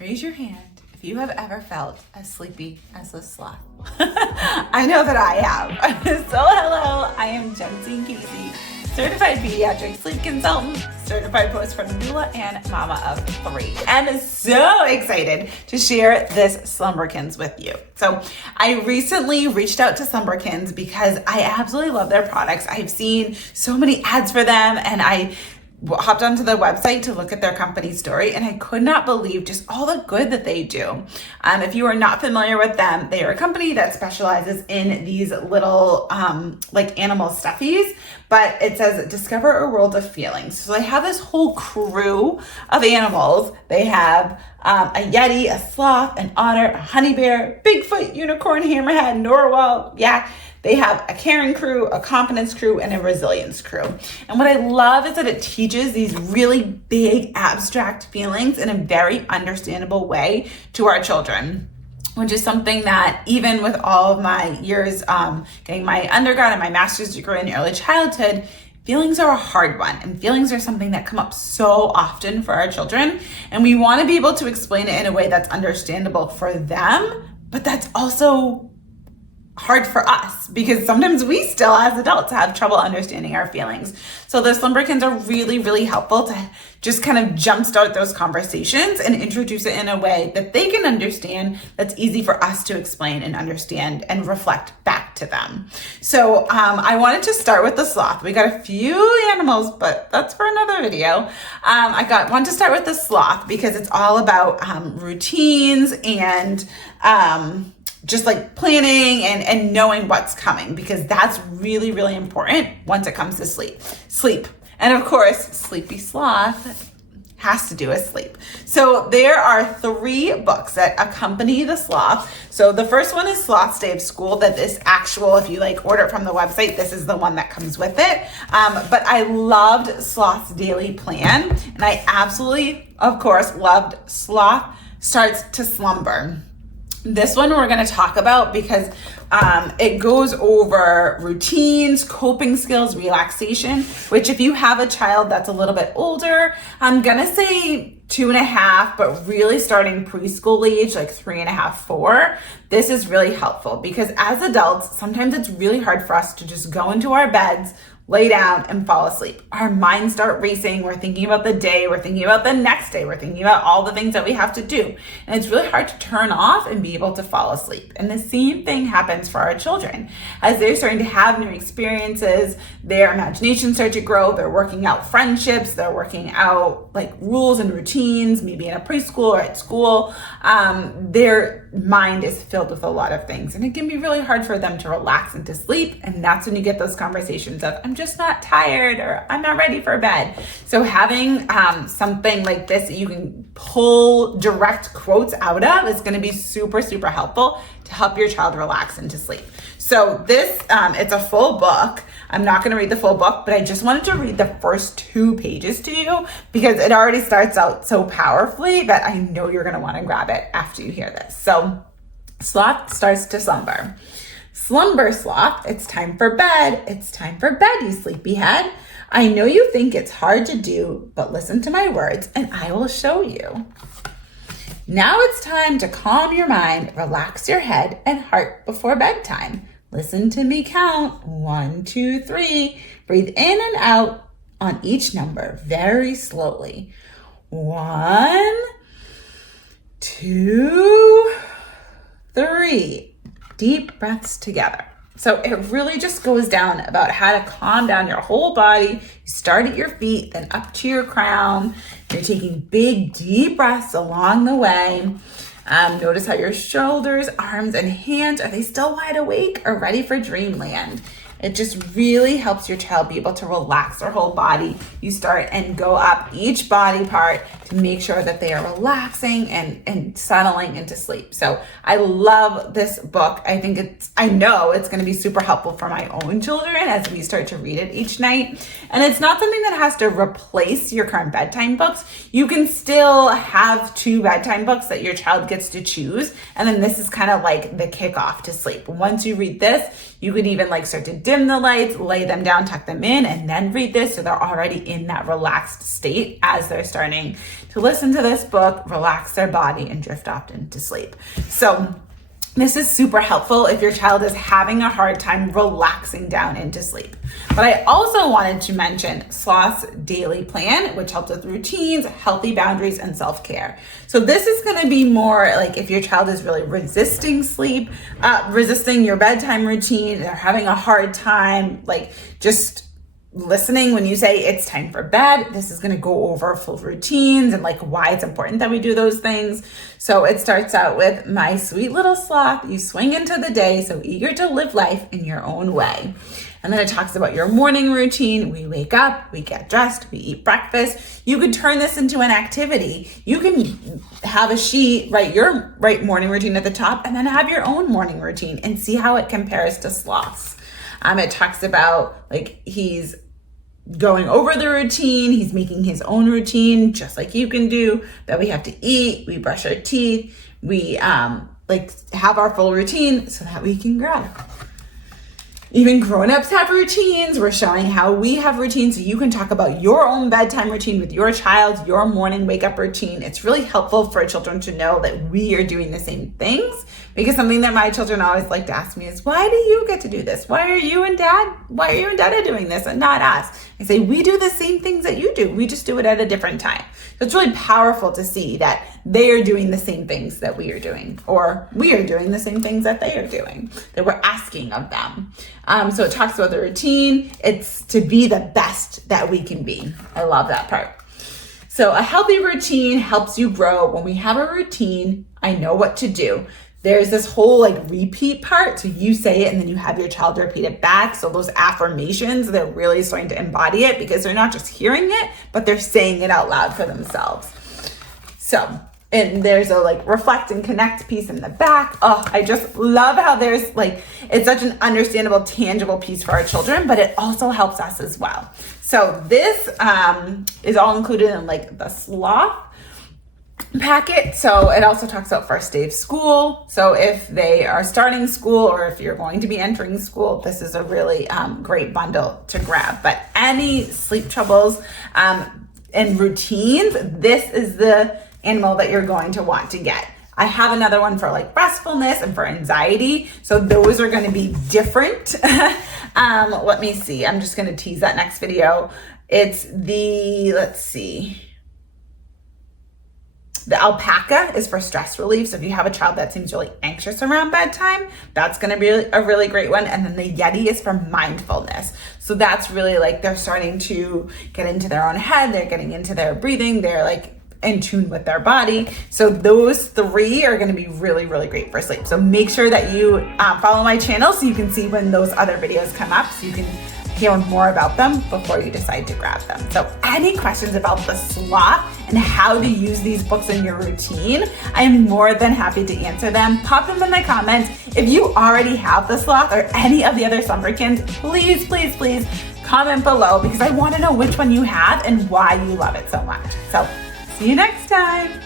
Raise your hand if you have ever felt as sleepy as this sloth. I know that I have. So hello, I am Jensine Casey, certified pediatric sleep consultant, certified postpartum doula, and mama of 3. And so excited to share this Slumberkins with you. So I recently reached out to Slumberkins because I absolutely love their products. I've seen so many ads for them, and I hopped onto the website to look at their company story, and I could not believe just all the good that they do. If you are not familiar with them, they are a company that specializes in these little like animal stuffies, but it says discover a world of feelings. So they have this whole crew of animals. They have a yeti, a sloth, an otter, a honey bear, Bigfoot, unicorn, hammerhead, narwhal, yak. They have a caring crew, a confidence crew, and a resilience crew. And what I love is that it teaches these really big abstract feelings in a very understandable way to our children, which is something that even with all of my years getting my undergrad and my master's degree in early childhood, feelings are a hard one, and feelings are something that come up so often for our children. And we want to be able to explain it in a way that's understandable for them, but that's also hard for us because sometimes we still as adults have trouble understanding our feelings. So the Slumberkins are really, really helpful to just kind of jumpstart those conversations and introduce it in a way that they can understand, that's easy for us to explain and understand and reflect back to them. So I wanted to start with the sloth. We got a few animals, but that's for another video. I want to start with the sloth because it's all about routines and just like planning and knowing what's coming, because that's really, really important once it comes to sleep. And of course, sleepy sloth has to do with sleep. So there are 3 books that accompany the sloth. So the first one is Sloth's Day of School, that is actual, if you like order it from the website, this is the one that comes with it. But I loved Sloth's Daily Plan, and I absolutely, of course, loved Sloth Starts to Slumber. This one we're going to talk about because it goes over routines, coping skills, relaxation, which if you have a child that's a little bit older, I'm going to say 2.5, but really starting preschool age, like 3.5, 4, this is really helpful because as adults, sometimes it's really hard for us to just go into our beds, lay down, and fall asleep. Our minds start racing. We're thinking about the day. We're thinking about the next day. We're thinking about all the things that we have to do. And it's really hard to turn off and be able to fall asleep. And the same thing happens for our children. As they're starting to have new experiences, their imagination starts to grow. They're working out friendships. They're working out like rules and routines, maybe in a preschool or at school. Their mind is filled with a lot of things. And it can be really hard for them to relax and to sleep. And that's when you get those conversations of, I'm just not tired, or I'm not ready for bed. So having something like this that you can pull direct quotes out of is going to be super, super helpful to help your child relax into sleep. So this, it's a full book. I'm not going to read the full book, but I just wanted to read the first 2 pages to you because it already starts out so powerfully that I know you're going to want to grab it after you hear this. So Sloth Starts to Slumber. Slumber, sloth, it's time for bed. It's time for bed, you sleepyhead. I know you think it's hard to do, but listen to my words and I will show you. Now it's time to calm your mind, relax your head and heart before bedtime. Listen to me count 1, 2, 3. Breathe in and out on each number very slowly. 1, 2, 3. Deep breaths together. So it really just goes down about how to calm down your whole body. You start at your feet, then up to your crown. You're taking big, deep breaths along the way. Notice how your shoulders, arms, and hands, are they still wide awake or ready for dreamland? It just really helps your child be able to relax their whole body. You start and go up each body part to make sure that they are relaxing and settling into sleep. So I love this book. I know it's going to be super helpful for my own children as we start to read it each night. And it's not something that has to replace your current bedtime books. You can still have 2 bedtime books that your child gets to choose. And then this is kind of like the kickoff to sleep. Once you read this, you could even like start to dip dim the lights, lay them down, tuck them in, and then read this so they're already in that relaxed state as they're starting to listen to this book, relax their body, and drift off into sleep. So this is super helpful if your child is having a hard time relaxing down into sleep. But I also wanted to mention Sloth's daily plan, which helps with routines, healthy boundaries, and self-care. So this is going to be more like if your child is really resisting sleep, resisting your bedtime routine, they're having a hard time, like just listening when you say it's time for bed. This is going to go over full routines and like why it's important that we do those things. So it starts out with, my sweet little sloth, you swing into the day, so eager to live life in your own way. And then it talks about your morning routine. We wake up, we get dressed, we eat breakfast. You could turn this into an activity. You can have a sheet, write your morning routine at the top, and then have your own morning routine and see how it compares to Sloth's. It talks about like he's going over the routine, he's making his own routine, just like you can do, that we have to eat, we brush our teeth, we like have our full routine so that we can grow. Even grown-ups have routines. We're showing how we have routines so you can talk about your own bedtime routine with your child, your morning wake-up routine. It's really helpful for children to know that we are doing the same things, because something that my children always like to ask me is, why do you get to do this? Why are you and dad doing this and not us? I say, we do the same things that you do. We just do it at a different time. So it's really powerful to see that they are doing the same things that we are doing, or we are doing the same things that they are doing, that we're asking of them. So it talks about the routine. It's to be the best that we can be. I love that part. So a healthy routine helps you grow. When we have a routine, I know what to do. There's this whole like repeat part. So you say it and then you have your child repeat it back. So those affirmations, they're really starting to embody it because they're not just hearing it, but they're saying it out loud for themselves. So, and there's a like reflect and connect piece in the back. Oh, I just love how there's like, it's such an understandable, tangible piece for our children, but it also helps us as well. So this is all included in like the Sloth packet. So it also talks about first day of school. So if they are starting school or if you're going to be entering school, this is a really great bundle to grab. But any sleep troubles and routines, this is the animal that you're going to want to get. I have another one for like restfulness and for anxiety. So those are going to be different. Let me see. I'm just going to tease that next video. It's the, let's see. The alpaca is for stress relief. So if you have a child that seems really anxious around bedtime, that's going to be a really great one. And then the Yeti is for mindfulness. So that's really like they're starting to get into their own head. They're getting into their breathing. They're like in tune with their body. So those three are going to be really, really great for sleep. So make sure that you follow my channel so you can see when those other videos come up, so you can hear more about them before you decide to grab them. So any questions about the Sloth and how to use these books in your routine, I'm more than happy to answer them. Pop them in the comments. If you already have the Sloth or any of the other Slumberkins, please, please, please comment below, because I want to know which one you have and why you love it so much. So see you next time.